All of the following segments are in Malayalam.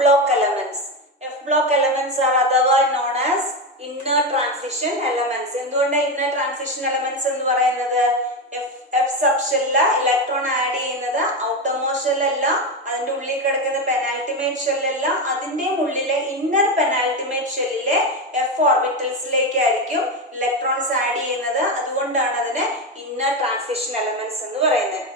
block elements. F block elements are otherwise known as inner transition elements. എന്തുകൊണ്ട് inner transition elements എന്ന് പറയുന്നത്? F subshell ഇലക്ട്രോൺ ആഡ് ചെയ്യുന്നത് outermost shell അല്ല, അതിന്റെ ഉള്ളിൽ കിടക്കുന്ന penultimate shell അല്ല, അതിന്റെ ഉള്ളിലെ inner penultimate shellലെ F ഓർബിറ്റൽസിലേക്കായിരിക്കും ഇലക്ട്രോൺസ് ആഡ് ചെയ്യുന്നത്. അതുകൊണ്ടാണ് അതിനെ inner transition elements എന്ന് പറയുന്നത്.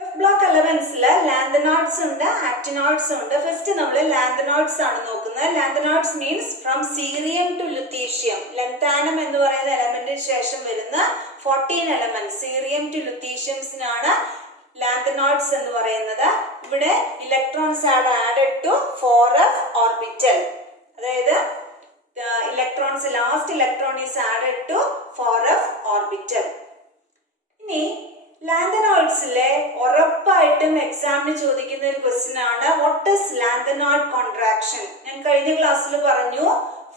F block elements lanthanoids ഉണ്ട്, actinoids ഉണ്ട്. ഫസ്റ്റ് നമ്മൾ lanthanoids ആണ് നോക്കുന്നത്. Lanthanoids means from cerium to lutetium. lanthanum എന്ന് പറയുന്ന എലമെന്റിന് ശേഷം വരുന്ന 14 elements cerium to lutetiumസിനാണ് lanthanoids എന്ന് പറയുന്നത്. ഇവിടെ electrons are added to 4f orbital. അതായത് electrons last electron is added to 4f orbital. ഇനി lanthanoidsലെ ഉറപ്പായിട്ടും എക്സാമിന് ചോദിക്കുന്ന ഒരു ക്വസ്റ്റ്യൻ ആണ് വാട്ട് ഈസ് lanthanoid contraction. ഞാൻ കഴിഞ്ഞ ക്ലാസ്സിൽ പറഞ്ഞു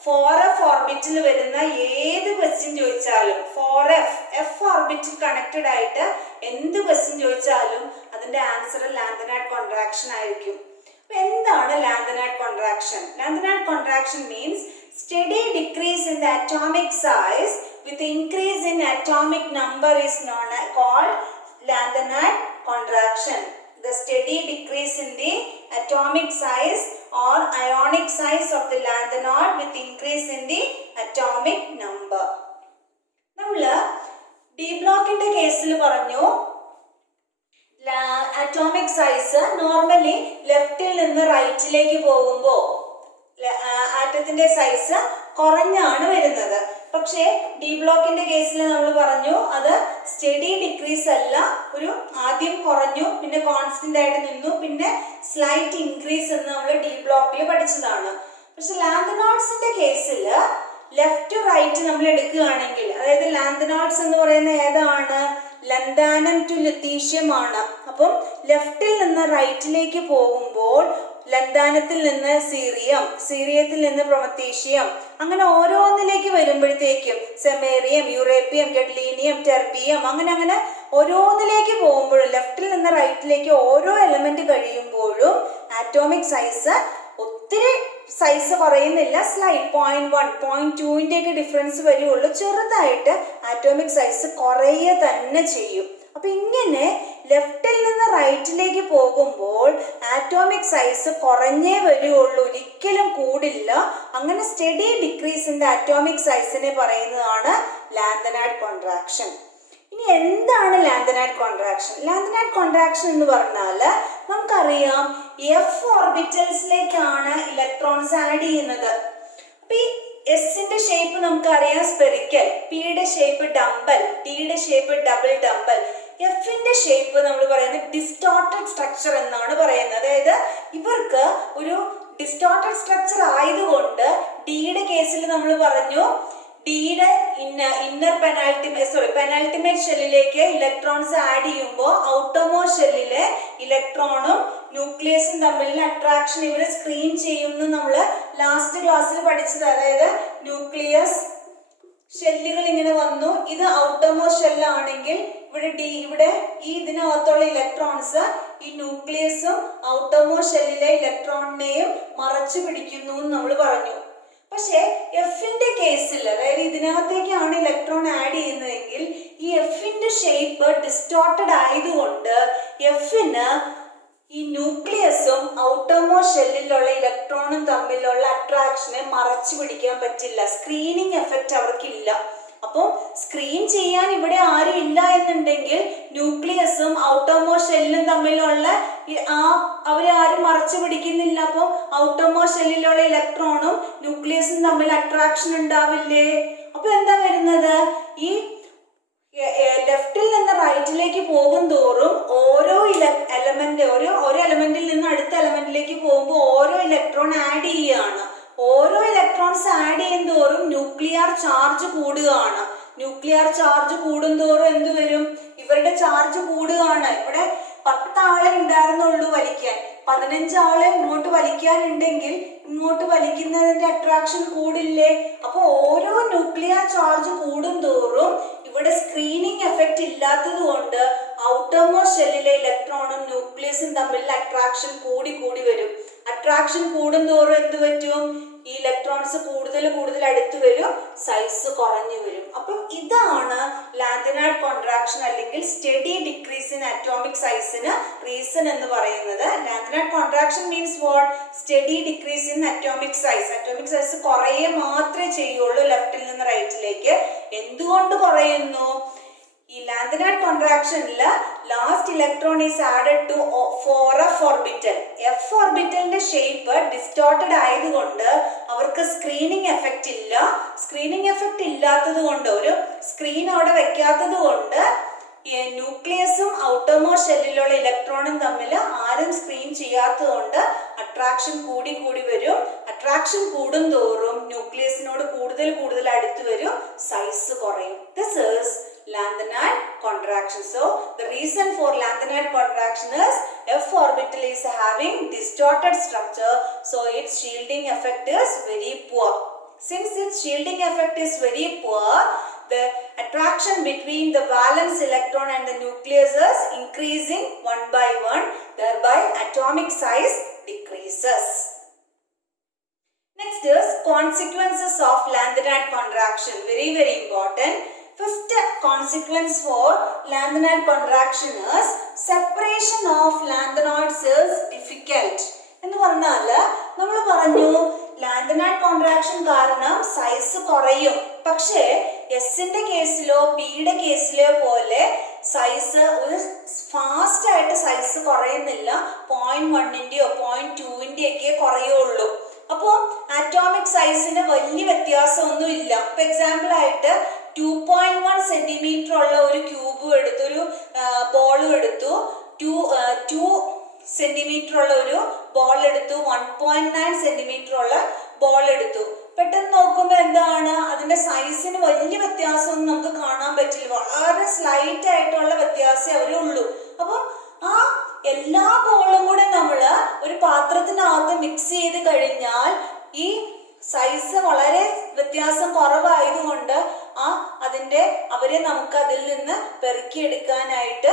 4f ഓർബിറ്റിൽ വരുന്ന ഏത് ക്വസ്റ്റ്യൻ ചോദിച്ചാലും 4f ഓർബിറ്റിൽ കണക്റ്റഡ് ആയിട്ട് എന്ത് ക്വസ്റ്റ്യൻ ചോദിച്ചാലും അതിന്റെ ആൻസർ lanthanoid contraction ആയിരിക്കും. അപ്പോൾ എന്താണ് lanthanoid contraction? Lanthanoid contraction means steady decrease in the atomic size with increase in atomic number is known as called lanthanoid contraction. The steady decrease in the atomic size or ionic size of the lanthanoid with increase in the atomic number. നമ്മൾ D ബ്ലോക്കിന്റെ കേസിൽ പറഞ്ഞു അറ്റോമിക് സൈസ് നോർമലി ലെഫ്റ്റിൽ നിന്ന് റൈറ്റിലേക്ക് പോകുമ്പോൾ ആറ്റത്തിന്റെ സൈസ് കുറഞ്ഞാണ് വരുന്നത്. പക്ഷേ ഡി ബ്ലോക്കിന്റെ കേസിൽ നമ്മൾ പറഞ്ഞു അത് സ്റ്റഡി ഡിക്രീസ് അല്ല, ഒരു ആദ്യം കുറഞ്ഞു, പിന്നെ കോൺസ്റ്റന്റ് ആയിട്ട് നിന്നു, പിന്നെ സ്ലൈറ്റ് ഇൻക്രീസ് എന്ന് നമ്മൾ ഡി ബ്ലോക്കിൽ പഠിച്ചതാണ്. പക്ഷെ ലാന്തനോയിഡ്സിന്റെ കേസിൽ ലെഫ്റ്റ് റൈറ്റ് നമ്മൾ എടുക്കുകയാണെങ്കിൽ, അതായത് ലാന്തനോയിഡ്സ് എന്ന് പറയുന്ന ഏതാണ്? ലന്താനം ടു ലുത്തീഷ്യം ആണ്. അപ്പം ലെഫ്റ്റിൽ നിന്ന് റൈറ്റിലേക്ക് പോകുമ്പോൾ ലന്താനത്തിൽ നിന്ന് സീറിയം, സീറിയത്തിൽ നിന്ന് പ്രൊമത്തീഷ്യം, അങ്ങനെ ഓരോന്നിലേക്ക് വരുമ്പോഴത്തേക്കും സെമേറിയം, യൂറേപ്പിയം, ഗഡ്ലീനിയം, ടെർബിയം, അങ്ങനെ ഓരോന്നിലേക്ക് പോകുമ്പോഴും ലെഫ്റ്റിൽ നിന്ന് റൈറ്റിലേക്ക് ഓരോ എലമെന്റ് കഴിയുമ്പോഴും ആറ്റോമിക് സൈസ് ഒത്തിരി സൈസ് കുറയുന്നില്ല, സ്ലൈറ്റ് 0.1 0.2 ഒക്കെ ഡിഫറൻസ് വരുള്ളൂ. ചെറുതായിട്ട് ആറ്റോമിക് സൈസ് കുറയുക തന്നെ ചെയ്യും. അപ്പൊ ഇങ്ങനെ ലെഫ്റ്റിൽ നിന്ന് റൈറ്റിലേക്ക് പോകുമ്പോൾ ആറ്റോമിക് സൈസ് കുറഞ്ഞേ വരികയുള്ളൂ, ഒരിക്കലും കൂടില്ല. അങ്ങനെ സ്റ്റഡി ഡിക്രീസിന്റെ ആറ്റോമിക് സൈസിനെ പറയുന്നതാണ് ലാന്തനോയിഡ് കോൺട്രാക്ഷൻ. ഇനി എന്താണ് ലാന്തനോയിഡ് കോൺട്രാക്ഷൻ? ലാന്തനോയിഡ് കോൺട്രാക്ഷൻ എന്ന് പറഞ്ഞാൽ നമുക്കറിയാം എഫ് ഓർബിറ്റൽസിലേക്കാണ് ഇലക്ട്രോൺസ് ആഡ് ചെയ്യുന്നത്. അപ്പൊ ഈ എസിന്റെ ഷേപ്പ് നമുക്കറിയാം സ്പെറിക്കൽ, പിയുടെ ഷേപ്പ് ഡംബൽ, ഡിയുടെ ഷേപ്പ് ഡബിൾ ഡംബൽ, എഫിന്റെ ഷേപ്പ് നമ്മൾ പറയുന്നത് ഡിസ്റ്റോർട്ടഡ് സ്ട്രക്ചർ എന്നാണ് പറയുന്നത്. അതായത് ഇവർക്ക് ഒരു ഡിസ്റ്റോർട്ടഡ് സ്ട്രക്ചർ ആയതുകൊണ്ട് ഡിയുടെ കേസിൽ നമ്മൾ പറഞ്ഞു ഡിയുടെ ഇന്നർ പെനാൾട്ടിമേറ്റ് ഷെല്ലിലേക്ക് ഇലക്ട്രോൺസ് ആഡ് ചെയ്യുമ്പോൾ ഔട്ടർമോസ്റ്റ് ഷെല്ലിലെ ഇലക്ട്രോണും ന്യൂക്ലിയസും തമ്മിലുള്ള അട്രാക്ഷൻ ഇവർ സ്ക്രീൻ ചെയ്യുമെന്ന് നമ്മൾ ലാസ്റ്റ് ക്ലാസ്സിൽ പഠിച്ചത്. അതായത് ന്യൂക്ലിയസ് ഷെല്ലുകൾ ഇങ്ങനെ വന്നു, ഇത് ഔട്ടർമോസ്റ്റ് ഷെല്ലാണെങ്കിൽ ഇവിടെ ഈ ഇതിനകത്തുള്ള ഇലക്ട്രോൺസ് ഈ ന്യൂക്ലിയസും ഔട്ടർമോസ്റ്റ് ഷെല്ലിലെ ഇലക്ട്രോണിനെയും മറച്ചു പിടിക്കുന്നു എന്ന് നമ്മൾ പറഞ്ഞു. പക്ഷെ എഫിന്റെ കേസിൽ, അതായത് ഇതിനകത്തേക്കാണ് ഇലക്ട്രോൺ ആഡ് ചെയ്യുന്നതെങ്കിൽ ഈ എഫിന്റെ ഷേപ്പ് ഡിസ്റ്റോർട്ടഡ് ആയതുകൊണ്ട് എഫിന് ഈ ന്യൂക്ലിയസും ഔട്ടർമോസ്റ്റ് ഷെല്ലിലുള്ള ഇലക്ട്രോണും തമ്മിലുള്ള അട്രാക്ഷനെ മറച്ചു പിടിക്കാൻ പറ്റില്ല. സ്ക്രീനിങ് എഫക്റ്റ് അവർക്കില്ല. അപ്പോൾ സ്ക്രീൻ ചെയ്യാൻ ഇവിടെ ആരും ഇല്ല എന്നുണ്ടെങ്കിൽ ന്യൂക്ലിയസും ഔട്ടർമോസ്റ്റ് ഷെല്ലും തമ്മിലുള്ള അവരെ ആരും മറച്ചു പിടിക്കുന്നില്ല. അപ്പോൾ ഔട്ടർമോസ്റ്റ് ഷെല്ലിലുള്ള ഇലക്ട്രോണും ന്യൂക്ലിയസും തമ്മിൽ അട്രാക്ഷൻ ഉണ്ടാവില്ലേ? അപ്പൊ എന്താ വരുന്നത്? ഈ ലെഫ്റ്റിൽ നിന്ന് റൈറ്റിലേക്ക് പോകും തോറും ഓരോ എലമെന്റിൽ നിന്ന് അടുത്ത എലമെന്റിലേക്ക് പോകുമ്പോൾ ഓരോ ഇലക്ട്രോൺ ആഡ് ചെയ്യുകയാണ്. ഓരോ ഇലക്ട്രോൺസ് ആഡ് ചെയ്യും തോറും ന്യൂക്ലിയർ ചാർജ് കൂടുകയാണ്. ന്യൂക്ലിയർ ചാർജ് കൂടുന്തോറും എന്ത് വരും? ഇവരുടെ ചാർജ് കൂടുകയാണ്. ഇവിടെ 10 ആളെ ഉണ്ടായിരുന്നുള്ളൂ വലിക്കാൻ, 15 ആളെ ഇങ്ങോട്ട് വലിക്കാനുണ്ടെങ്കിൽ ഇങ്ങോട്ട് വലിക്കുന്നതിന്റെ അട്രാക്ഷൻ കൂടില്ലേ? അപ്പൊ ഓരോ ന്യൂക്ലിയർ ചാർജ് കൂടും തോറും ഇവിടെ സ്ക്രീനിങ് എഫക്റ്റ് ഇല്ലാത്തത് കൊണ്ട് ഔട്ടർമോസ്റ്റ് ഷെല്ലിലെ ഇലക്ട്രോണും ന്യൂക്ലിയസും തമ്മിൽ അട്രാക്ഷൻ കൂടി കൂടി വരും. അട്രാക്ഷൻ കൂടും തോറും എന്ത് പറ്റും? ഈ ഇലക്ട്രോൺസ് കൂടുതൽ കൂടുതൽ അടുത്ത് വരും, സൈസ് കുറഞ്ഞു വരും. അപ്പം ഇതാണ് ലാന്തനൈഡ് കോൺട്രാക്ഷൻ അല്ലെങ്കിൽ സ്റ്റഡി ഡിക്രീസ് ഇൻ അറ്റോമിക് സൈസിന് റീസൺ എന്ന് പറയുന്നത്. Lanthanide contraction means what? Steady decrease in atomic size. Atomic size കുറയെ മാത്രമേ ചെയ്യുള്ളൂ ലെഫ്റ്റിൽ നിന്ന് റൈറ്റിലേക്ക്. എന്തുകൊണ്ട് കുറയുന്നു? ഈ ലാന്തനൈഡ് കോൺട്രാക്ഷനിൽ last electron is added to four F orbital. F ഓർബിറ്റലിന്റെ ഷേപ്പ് ഡിസ്റ്റോർട്ടഡ് ആയതുകൊണ്ട് അവർക്ക് സ്ക്രീനിങ് എഫക്റ്റ് ഇല്ല. സ്ക്രീനിങ് എഫക്റ്റ് ഇല്ലാത്തത് കൊണ്ട്, ഒരു സ്ക്രീൻ അവിടെ വെക്കാത്തത് കൊണ്ട് ന്യൂക്ലിയസും ഔട്ടർമോസ്റ്റ് ഷെല്ലിലുള്ള ഇലക്ട്രോണും തമ്മിൽ ആരും സ്ക്രീൻ ചെയ്യാത്തത് കൊണ്ട് അട്രാക്ഷൻ കൂടി കൂടി വരും. അട്രാക്ഷൻ കൂടും തോറും ന്യൂക്ലിയസിനോട് കൂടുതൽ കൂടുതൽ അടുത്ത് വരും, സൈസ് കുറയും. This is lanthanide contraction. So the reason for lanthanide contraction is f orbital is having distorted structure, so its shielding effect is very poor. Since its shielding effect is very poor, the attraction between the valence electron and the nucleus is increasing one by one, thereby atomic size decreases. Next is consequences of lanthanide contraction. Very very important. First consequence for lanthanide contraction is separation of lanthanoids is difficult. എന്ന് പറഞ്ഞാൽ നമ്മൾ പറഞ്ഞു ലാന്തനൈഡ് കോൺട്രാക്ഷൻ കാരണം സൈസ് കുറയും. പക്ഷേ എസിന്റെ കേസിലോ പിയുടെ കേസിലോ പോലെ സൈസ് ഒരു ഫാസ്റ്റ് ആയിട്ട് സൈസ് കുറയുന്നില്ല. 0.1-ന്റെയോ 0.2-ന്റെയൊക്കെ കുറയുള്ളൂ. അപ്പോൾ ആറ്റോമിക് സൈസിന് വലിയ വ്യത്യാസമൊന്നും ഇല്ല. ഇപ്പൊ എക്സാമ്പിൾ ആയിട്ട് 2.1 സെന്റിമീറ്റർ ഉള്ള ഒരു ക്യൂബ് എടുത്തു, ഒരു ബോളും എടുത്തു. 2 സെന്റിമീറ്റർ ഉള്ള ഒരു ബോൾ എടുത്തു, 1.9 സെന്റിമീറ്റർ ഉള്ള ബോൾ എടുത്തു. പെട്ടെന്ന് നോക്കുമ്പോൾ എന്താണ്, അതിന്റെ സൈസിന് വലിയ വ്യത്യാസമൊന്നും നമുക്ക് കാണാൻ പറ്റില്ല. വളരെ സ്ലൈറ്റ് ആയിട്ടുള്ള വ്യത്യാസമേ അവരേ ഉള്ളൂ. അപ്പം ആ എല്ലാ ബോളും കൂടെ നമ്മൾ ഒരു പാത്രത്തിനകത്ത് മിക്സ് ചെയ്ത് കഴിഞ്ഞാൽ ഈ സൈസ് വളരെ വ്യത്യാസം കുറവായതുകൊണ്ട് അവരെ നമുക്ക് അതിൽ നിന്ന് പെറുക്കിയെടുക്കാനായിട്ട്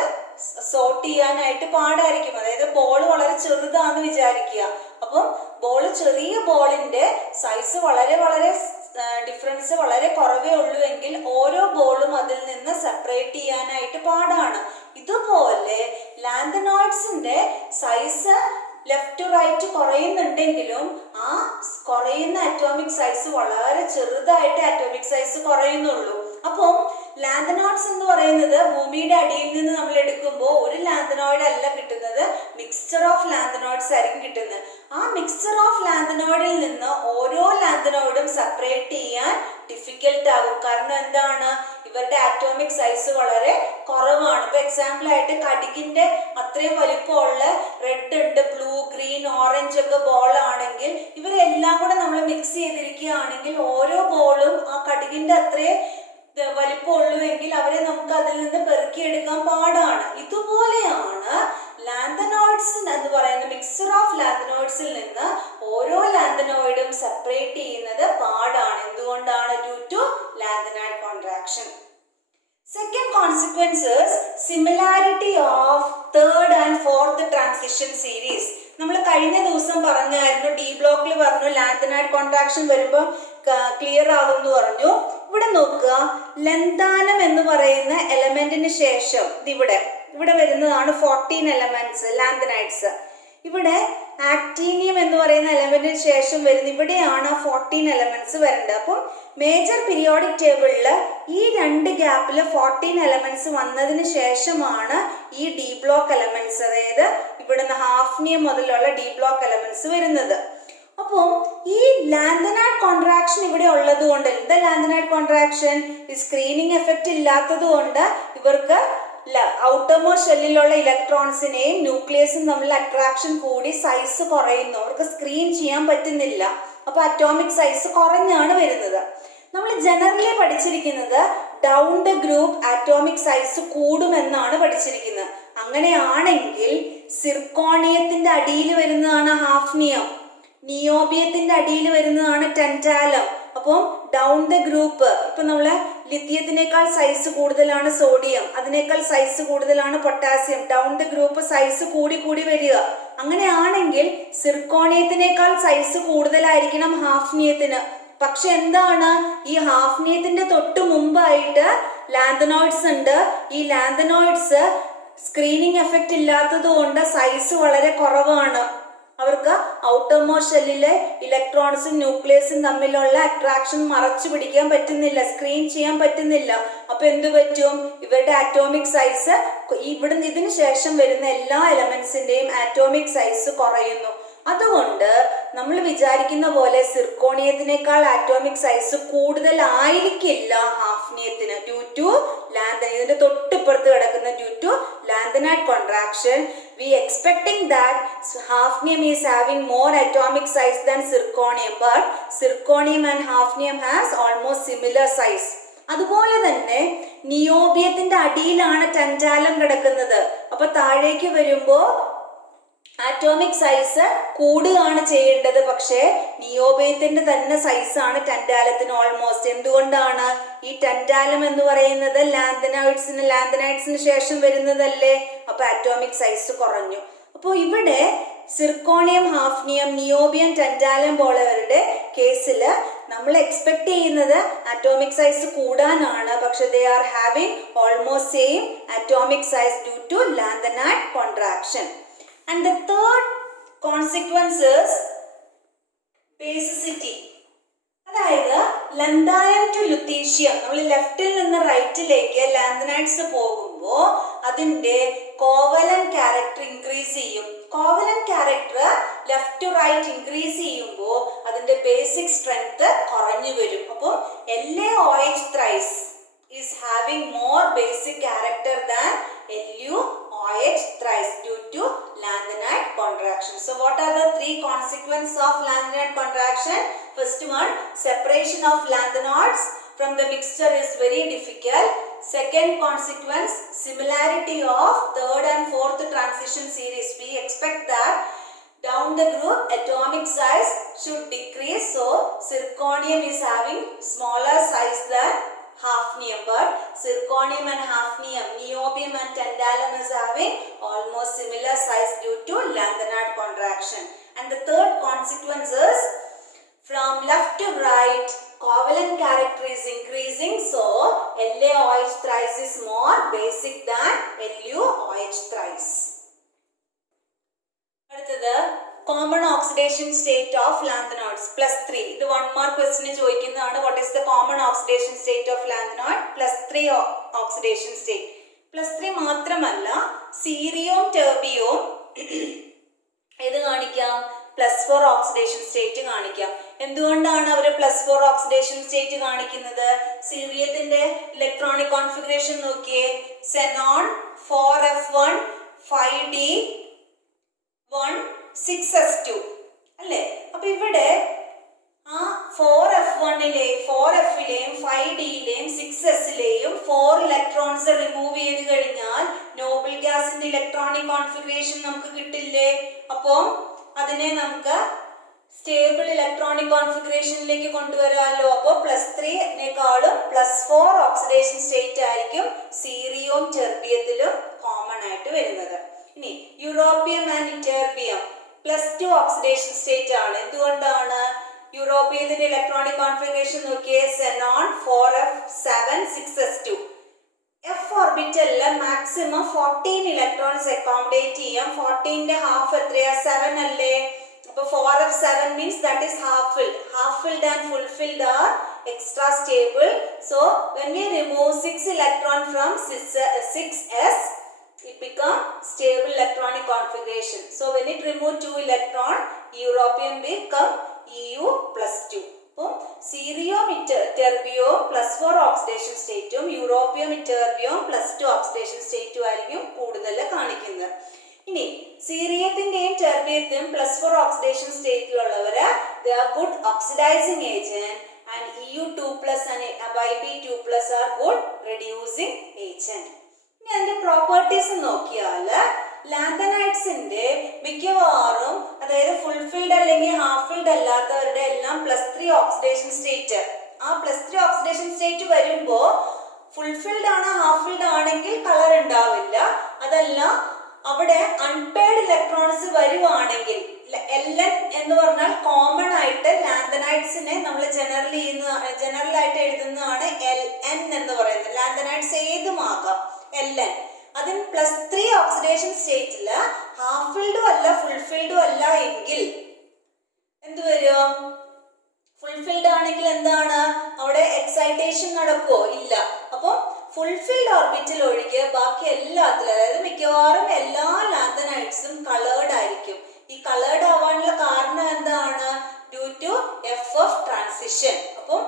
സോർട്ട് ചെയ്യാനായിട്ട് പാടായിരിക്കും. അതായത് ബോൾ വളരെ ചെറുതാണെന്ന് വിചാരിക്കുക. അപ്പം ചെറിയ ബോളിന്റെ സൈസ് വളരെ വളരെ ഡിഫറൻസ് വളരെ കുറവേ ഉള്ളൂ എങ്കിൽ ഓരോ ബോളും അതിൽ നിന്ന് സെപ്പറേറ്റ് ചെയ്യാനായിട്ട് പാടാണ്. ഇതുപോലെ ലാന്തനോയിഡ്സിന്റെ സൈസ് ലെഫ്റ്റ് ടു റൈറ്റ് കുറയുന്നുണ്ടെങ്കിലും ആ കുറയുന്ന അറ്റോമിക് സൈസ് വളരെ ചെറുതായിട്ട് അറ്റോമിക് സൈസ് കുറയുന്നുള്ളൂ. അപ്പം ലാന്തനോയിഡ്സ് എന്ന് പറയുന്നത് ഭൂമിയുടെ അടിയിൽ നിന്ന് നമ്മൾ എടുക്കുമ്പോൾ ഒരു ലാന്തനോയിഡ് അല്ല കിട്ടുന്നത്, മിക്സ്ചർ ഓഫ് ലാന്തനോയിഡ്സ് ആയിരിക്കും കിട്ടുന്നത്. ആ മിക്സ്ചർ ഓഫ് ലാന്തനോയിഡിൽ നിന്ന് ഓരോ ലാന്തനോയിഡും സെപ്പറേറ്റ് ചെയ്യാൻ ഡിഫിക്കൽട്ട് ആകും. കാരണം എന്താണ്, ഇവരുടെ ആറ്റോമിക് സൈസ് വളരെ കുറവാണ്. ഇപ്പൊ എക്സാമ്പിൾ ആയിട്ട് കടുകിന്റെ അത്രയും വലിപ്പമുള്ള റെഡ് ഉണ്ട്, ബ്ലൂ, ഗ്രീൻ, ഓറഞ്ച് ഒക്കെ ബോൾ ആണെങ്കിൽ ഇവരെല്ലാം കൂടെ നമ്മൾ മിക്സ് ചെയ്തിരിക്കുകയാണെങ്കിൽ ഓരോ ബോളും ആ കടുകിന്റെ അത്രയും വലിപ്പമുള്ളുവെങ്കിൽ അവരെ നമുക്ക് അതിൽ നിന്ന് പെറുക്കിയെടുക്കാൻ പാടാണ്. ഇതുപോലെയാണ് ലാന്തനോയിഡ്സ് എന്ന് പറയുന്ന മിക്സ്ചർ ഓഫ് ലാന്തനോയിഡ്സിൽ നിന്ന് ഓരോ ലാന്തനോയിഡും സെപ്പറേറ്റ് ചെയ്യുന്നത് പാടാണ്. എന്തുകൊണ്ടാണ്? Due to lanthanide contraction. Second consequence is similarity of third and fourth transition series. നമ്മൾ കഴിഞ്ഞ ദിവസം പറഞ്ഞായിരുന്നു, ഡി ബ്ലോക്കിൽ പറഞ്ഞു ലാന്തനൈഡ് കോൺട്രാക്ഷൻ വരുമ്പോൾ ക്ലിയർ ആകും എന്ന് പറഞ്ഞു. ഇവിടെ നോക്കുക, ലന്താനം എന്ന് പറയുന്ന എലമെന്റിന് ശേഷം ഇവിടെ വരുന്നതാണ് 14 എലമെന്റ്സ് ലാന്തനൈഡ്സ്. ഇവിടെ ആക്ടീനിയം എന്ന് പറയുന്ന എലമെന്റിന് ശേഷം വരുന്ന ഇവിടെയാണ് 14 എലമെന്റ്സ് വരേണ്ടത്. അപ്പം മേജർ പീരിയോഡിക് ടേബിളിൽ ഈ രണ്ട് ഗ്യാപ്പിൽ 14 എലമെന്റ്സ് വന്നതിന് ശേഷമാണ് ഈ ഡി ബ്ലോക്ക് എലമെന്റ്സ്, അതായത് ഇവിടുന്ന് ഹാഫ്നിയം മുതലുള്ള ഡി ബ്ലോക്ക് എലമെന്റ്സ് വരുന്നത്. അപ്പോൾ ഈ ലാന്തനൈഡ് കോൺട്രാക്ഷൻ ഇവിടെ ഉള്ളത് കൊണ്ട്, എന്താ ലാന്തനൈഡ് കോൺട്രാക്ഷൻ? ഈ സ്ക്രീനിങ് എഫക്റ്റ് ഇല്ലാത്തത് കൊണ്ട് ഇവർക്ക് ഔട്ടർമോസ്റ്റ് ഷെല്ലിലുള്ള ഇലക്ട്രോൺസിനെയും ന്യൂക്ലിയസും തമ്മിൽ അട്രാക്ഷൻ കൂടി സൈസ് കുറയുന്നു, അവർക്ക് സ്ക്രീൻ ചെയ്യാൻ പറ്റുന്നില്ല. അപ്പൊ അറ്റോമിക് സൈസ് കുറഞ്ഞാണ് വരുന്നത്. നമ്മൾ ജനറലി പഠിച്ചിരിക്കുന്നത് down the group atomic size കൂടുമെന്നാണ് പഠിച്ചിരിക്കുന്നത്. അങ്ങനെയാണെങ്കിൽ സിർക്കോണിയത്തിന്റെ അടിയിൽ വരുന്നതാണ് ഹാഫ്നിയം, നിയോബിയത്തിന്റെ അടിയിൽ വരുന്നതാണ് ടെൻറ്റാലം. അപ്പം ഡൗൺ ദ ഗ്രൂപ്പ്, ഇപ്പൊ നമ്മള് ലിഥിയത്തിനേക്കാൾ സൈസ് കൂടുതലാണ് സോഡിയം, അതിനേക്കാൾ സൈസ് കൂടുതലാണ് potassium. Down the group size കൂടി കൂടി വരിക. അങ്ങനെയാണെങ്കിൽ സിർക്കോണിയത്തിനേക്കാൾ സൈസ് കൂടുതലായിരിക്കണം ഹാഫ്നിയത്തിന്. പക്ഷെ എന്താണ്, ഈ ഹാഫ്നിയത്തിന്റെ തൊട്ട് മുമ്പായിട്ട് ലാന്തനോയിഡ്സ് ഉണ്ട്. ഈ ലാന്തനോയിഡ്സ് സ്ക്രീനിങ് എഫക്റ്റ് ഇല്ലാത്തത് കൊണ്ട് സൈസ് വളരെ കുറവാണ്. അവർക്ക് ഔട്ടർമോസ്റ്റ് ഷെല്ലിലെ ഇലക്ട്രോൺസും ന്യൂക്ലിയസും തമ്മിലുള്ള അട്രാക്ഷൻ മറച്ചു പിടിക്കാൻ പറ്റുന്നില്ല, സ്ക്രീൻ ചെയ്യാൻ പറ്റുന്നില്ല. അപ്പൊ എന്ത് പറ്റും, ഇവരുടെ ആറ്റോമിക് സൈസ് ഇവിടുന്ന് ഇതിന് ശേഷം വരുന്ന എല്ലാ എലമെന്റ്സിന്റെയും ആറ്റോമിക് സൈസ് കുറയുന്നു. അതുകൊണ്ട് നമ്മൾ വിചാരിക്കുന്ന പോലെ സിർക്കോണിയത്തിനേക്കാൾ ആറ്റോമിക് സൈസ് കൂടുതലായിരിക്കില്ല ഹാഫ്നിയത്തിന്, ഡ്യൂ ടു ലാന്തനൈഡ്. ഇതിന്റെ തൊട്ടിപ്പുറത്ത് കിടക്കുന്ന due to lanthanide contraction. We expecting that hafnium is having more atomic size than zirconium, but zirconium and hafnium has almost similar size. അതുപോലെ തന്നെ നിയോബിയത്തിന്റെ അടിയിലാണ് ടെൻറ്റാലം കിടക്കുന്നത്. അപ്പൊ താഴേക്ക് വരുമ്പോ ആറ്റോമിക് സൈസ് കൂടുകയാണ് ചെയ്യേണ്ടത്. പക്ഷേ നിയോബിയത്തിന്റെ തന്നെ സൈസാണ് ടെൻറ്റാലത്തിന് ഓൾമോസ്റ്റ്. എന്തുകൊണ്ടാണ്, ഈ ടെൻറ്റാലം എന്ന് പറയുന്നത് ലാന്തനൈഡ്സിന് ശേഷം വരുന്നതല്ലേ. അപ്പൊ ആറ്റോമിക് സൈസ് കുറഞ്ഞു. അപ്പോൾ ഇവിടെ സിർക്കോണിയം, ഹാഫ്നിയം, നിയോബിയം, ടെൻറ്റാലം പോലെവരുടെ കേസിൽ നമ്മൾ എക്സ്പെക്ട് ചെയ്യുന്നത് ആറ്റോമിക് സൈസ് കൂടാനാണ്. പക്ഷെ they are having almost same atomic size due to lanthanide contraction. And the third consequence is basicity. അതായത് ലന്തായം ടു ലുത്തീഷ്യം, നമ്മൾ ലെഫ്റ്റിൽ നിന്ന് റൈറ്റിലേക്ക് ലാന്തനൈഡ്സ് പോകുമ്പോൾ അതിന്റെ കോവലൻ ക്യാരക്ടർ ഇൻക്രീസ് ചെയ്യും. Covalent character left to right increase ചെയ്യുമ്പോൾ അതിന്റെ ബേസിക് സ്ട്രെങ്ത് കുറഞ്ഞു വരും. അപ്പോൾ LaOH thrice is having more basic character than LuOH thrice due to lanthanide contraction. So what are the three consequences of lanthanide contraction? First one, separation of lanthanoids from the mixture is very difficult. Second consequence, similarity of third and fourth transition series. We expect that down the group atomic size should decrease. So zirconium is having smaller size than hafnium, but zirconium and hafnium, niobium and tantalum is having almost similar size due to lanthanide contraction. And the third consequence is from left to right covalent character is increasing, so LaOH thrice is more basic than LuOH thrice. അടുത്തത് common oxidation state of lanthanoids +3. ഇത് 1 മാർക്ക് ക്വസ്റ്റ്യന് ചോദിക്കുന്നതാണ്. what is the common oxidation state of lanthanoid? +3 oxidation state. +3 മാത്രമല്ല, സീറിയവും ടെർബിയവും ഇത് കാണിക്കാം, +4 ഓക്സിഡേഷൻ സ്റ്റേറ്റ് കാണിക്കാം. എന്തുകൊണ്ടാണ് അവർ +4 ഓക്സിഡേഷൻ സ്റ്റേറ്റ് കാണിക്കുന്നത്? സീറിയത്തിന്റെ ഇലക്ട്രോണിക് കോൺഫിഗറേഷൻ നോക്കിയേ, xenon 4f1 5d1 6s2 അല്ലേ. അപ്പൊ ഇവിടെ ആ 4f1ലെയും 4fലെയും 5dയിലെയും 6sലെയും 4 ഇലക്ട്രോൺസ് റിമൂവ് ചെയ്ത് കഴിഞ്ഞാൽ നോബിൾ ഗ്യാസിന്റെ ഇലക്ട്രോണിക് കോൺഫിഗറേഷൻ നമുക്ക് കിട്ടില്ലേ. അപ്പോൾ അതിനെ നമുക്ക് സ്റ്റേബിൾ ഇലക്ട്രോണിക് കോൺഫിഗറേഷനിലേക്ക് കൊണ്ടുവരാമല്ലോ. അപ്പോൾ +3നേക്കാളും +4 ഓക്സിഡേഷൻ സ്റ്റേറ്റ് ആയിരിക്കും സീറിയവും ടെർബിയത്തിലും കോമൺ ആയിട്ട് വരുന്നത്. ഇനി europium and terbium +2 oxidation state ആണ്. എന്തുകൊണ്ടാണ്? യൂറോപ്പിയത്തിന്റെ ഇലക്ട്രോണിക് കോൺഫിഗറേഷൻ നോക്കിയേ, xenon 4f7 6s2. എഫ് ഓർബിറ്റലില് മാക്സിമം 14 ഇലക്ട്രോൺസ് അക്കോമഡേറ്റ് ചെയ്യാം. 14ന്റെ ഹാഫ് എത്രയാ? 7 അല്ലേ. അപ്പൊ 4f7 means that is half filled. Half filled and full filled are extra stable. So when we remove 6 electron from 6s, it become stable electronic configuration. So when it remove 2 electron, europium become EU +2. അപ്പോൾ സീറിയവും ടെർബിയവും +4 ഓക്സിഡേഷൻ സ്റ്റേറ്റും യൂറോപ്പിയം ടെർബിയവും +2 ഓക്സിഡേഷൻ സ്റ്റേറ്റും ആയിരിക്കും കൂടുതൽ കാണിക്കുന്നത്. ഇനി സീറിയത്തിന്റെയും ടെർബിയത്തിന്റെയും +4 oxidation സ്റ്റേറ്റിലുള്ളവര് they are good oxidizing agent and EU2+ and YB2+ are good reducing agent. ഇനി അതിന്റെ പ്രോപ്പർട്ടീസ് നോക്കിയാൽ ലാന്തനൈഡ്സിന്റെ മിക്കവാറും, അതായത് ഫുൾഫിൽഡ് അല്ലെങ്കിൽ ഹാഫ് ഫിൽഡ് അല്ലാത്തവരുടെ എല്ലാം +3 ഓക്സിഡേഷൻ സ്റ്റേറ്റ്. ആ +3 ഓക്സിഡേഷൻ സ്റ്റേറ്റ് വരുമ്പോൾ ഫുൾഫിൽഡ് ആണ് ഹാഫ് ഫിൽഡ് ആണെങ്കിൽ കളർ ഉണ്ടാവില്ല. അതല്ല അവിടെ അൺപെയർഡ് ഇലക്ട്രോൺസ് വരുവാണെങ്കിൽ, Ln എന്ന് പറഞ്ഞാൽ കോമൺ ആയിട്ട് ലാന്തനൈഡ്സിനെ നമ്മൾ ജനറൽ ആയിട്ട് എഴുതുന്നതാണ് Ln എന്ന് പറയുന്നത്. ലാന്തനൈഡ്സ് ഏതുമാകാം Ln. അതിന് +3 ഓക്സിഡേഷൻ സ്റ്റേറ്റില് ഹാഫ് ഫിൽഡും അല്ല ഫുൾഫിൽഡും അല്ല എങ്കിൽ എന്ത് വരും? ഫുൾഫിൽഡ് ആണെങ്കിൽ എന്താണ് അവിടെ എക്സൈറ്റേഷൻ നടക്കുവോ? ഇല്ല. അപ്പം ഫുൾഫിൽഡ് ഓർബിറ്റൽ ഒഴികെ ബാക്കി എല്ലാത്തിലും, അതായത് മിക്കവാറും എല്ലാ ലാന്തനൈഡ്സും കളേർഡ് ആയിരിക്കും. ഈ കളേർഡ് ആവാനുള്ള കാരണം എന്താണ്? Due to FF transition. അപ്പം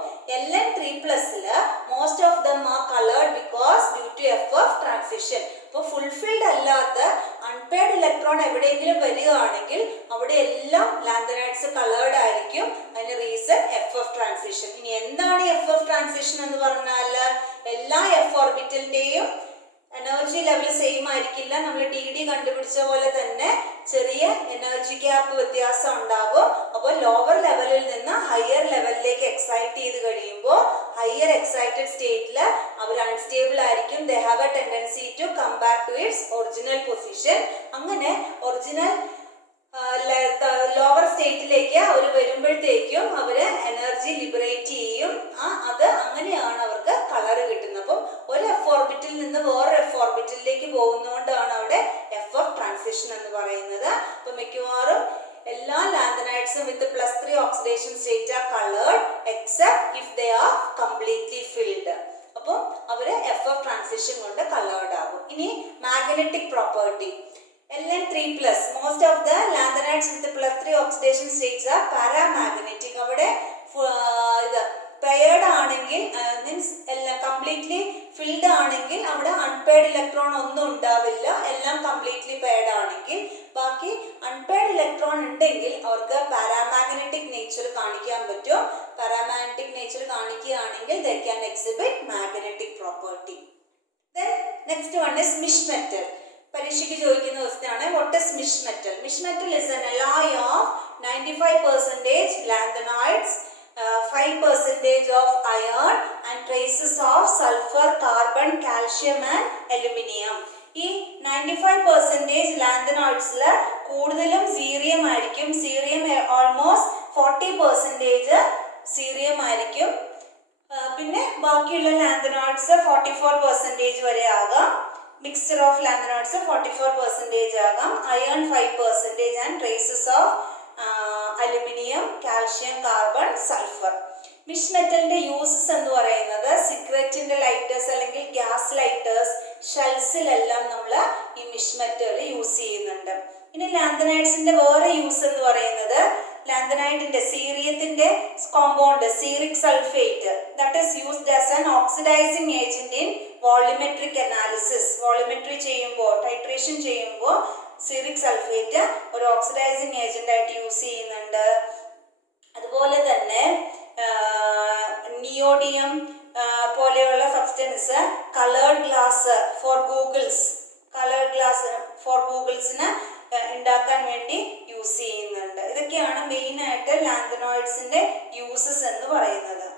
Ln3+ല് most of them are coloured because due to FF transition. അപ്പോൾ ഫുൾഫിൽഡ് അല്ലാത്ത അൺപെയർഡ് ഇലക്ട്രോൺ എവിടെയെങ്കിലും വരികയാണെങ്കിൽ അവിടെ എല്ലാം ലാന്തനൈഡ്സ് കളേർഡ് ആയിരിക്കും. അതിന് റീസൺ FF ട്രാൻസിഷൻ. ഇനി എന്താണ് FF ട്രാൻസിഷൻ എന്ന് പറഞ്ഞാൽ എല്ലാ F ഓർബിറ്റലിന്റെയും എനർജി ലെവൽ സെയിം ആയിരിക്കില്ല. നമ്മൾ DD കണ്ടുപിടിച്ച പോലെ തന്നെ ചെറിയ എനർജി ഗ്യാപ്പ് വ്യത്യാസം ഉണ്ടാകും. അപ്പോൾ ലോവർ ലെവലിൽ നിന്ന് ഹയർ ലെവലിലേക്ക് എക്സൈറ്റ് ചെയ്ത് കഴിയുമ്പോൾ ഹയർ എക്സൈറ്റഡ് സ്റ്റേറ്റിൽ അവർ അൺസ്റ്റേബിൾ ആയിരിക്കും. They have a tendency to come back to its original position. അങ്ങനെ ഒറിജിനൽ ലോവർ സ്റ്റേറ്റിലേക്ക് അവർ വരുമ്പോഴത്തേക്കും അവര് എനർജി ലിബറേറ്റ് ചെയ്യും. അത് അങ്ങനെയാണ് അവർക്ക് കളർ കിട്ടുന്നത്. അപ്പം ഒരു F ഓർബിറ്റിൽ നിന്ന് വേറൊരു F ഓർബിറ്റിലേക്ക് പോകുന്നതുകൊണ്ടാണ് അവിടെ FF ട്രാൻസിഷൻ എന്ന് പറയുന്നത്. അപ്പൊ മിക്കവാറും എല്ലാ ലാന്തനൈഡ്സും വിത്ത് +3 oxidation state R coloured except if they are completely filled. അപ്പം അവര് FF ട്രാൻസിഷൻ കൊണ്ട് കളേർഡ് ആകും. ഇനി magnetic property. Ln3+, most of the lanthanides with +3 oxidation states are paramagnetic. അവിടെ പെയർഡ് ആണെങ്കിൽ, മീൻസ് എല്ലാം കംപ്ലീറ്റ്ലി ഫിൽഡ് ആണെങ്കിൽ അവിടെ അൺപെയർഡ് ഇലക്ട്രോൺ ഒന്നും ഉണ്ടാവില്ല. എല്ലാം കംപ്ലീറ്റ്ലി പെയർഡ് ആണെങ്കിൽ. ബാക്കി അൺപെയർഡ് ഇലക്ട്രോൺ ഉണ്ടെങ്കിൽ അവർക്ക് പാരാമാഗ്നറ്റിക് നേച്ചർ കാണിക്കാൻ പറ്റും. പാരാമാഗ്നറ്റിക് നേച്ചർ കാണിക്കുകയാണെങ്കിൽ they can exhibit magnetic property. Then next one is Misch metal. പരീക്ഷയ്ക്ക് ചോദിക്കുന്ന ക്വസ്റ്റ്യനാണ് what is misch metal. Misch metal is an alloy of 95% lanthanides, 5% of iron and traces of sulfur, carbon, calcium and aluminium. ഈ 95% ലാന്തനോയിഡ്സിൽ കൂടുതലും സീറിയം ആയിരിക്കും. സീറിയം ഓൾമോസ്റ്റ് 40% സീറിയം ആയിരിക്കും. പിന്നെ ബാക്കിയുള്ള ലാന്തനോയിഡ്സ് 44% വരെ ആകാം. Mixture of lanthanoids 44% ആകാം. Iron 5% and traces of aluminium, calcium, carbon, sulfur. Misch മെറ്റലിന്റെ യൂസസ് എന്ന് പറയുന്നത് സിഗരറ്റിന്റെ ലൈറ്റേഴ്സ് അല്ലെങ്കിൽ ഗ്യാസ് ലൈറ്റേഴ്സ്, ഷെൽസിലെല്ലാം നമ്മൾ ഈ മിഷ് മെറ്റൽ യൂസ് ചെയ്യുന്നുണ്ട്. ഇനി ലാന്തനൈഡ്സിന്റെ വേറെ യൂസ് എന്ന് പറയുന്നത് ലാന്തനൈഡിന്റെ സീറിയത്തിന്റെ compound ceric sulphate that is used as an oxidising agent in volumetric analysis. Volumetry ചെയ്യുമ്പോൾ, ടൈട്രേഷൻ ചെയ്യുമ്പോൾ സീറിക് സൾഫേറ്റ് ഒരു ഓക്സിഡൈസിങ് ഏജന്റ് ആയിട്ട് യൂസ് ചെയ്യുന്നുണ്ട്. അതുപോലെ തന്നെ നിയോഡിയം പോലെയുള്ള സബ്സ്റ്റൻസ് കളേർഡ് ഗ്ലാസ് ഫോർ ഗൂഗിൾസിന് ഉണ്ടാക്കാൻ വേണ്ടി യൂസ് ചെയ്യുന്നുണ്ട്. ഇതൊക്കെയാണ് മെയിൻ ആയിട്ട് ലാന്തനോയിഡ്സിന്റെ യൂസസ് എന്ന് പറയുന്നത്.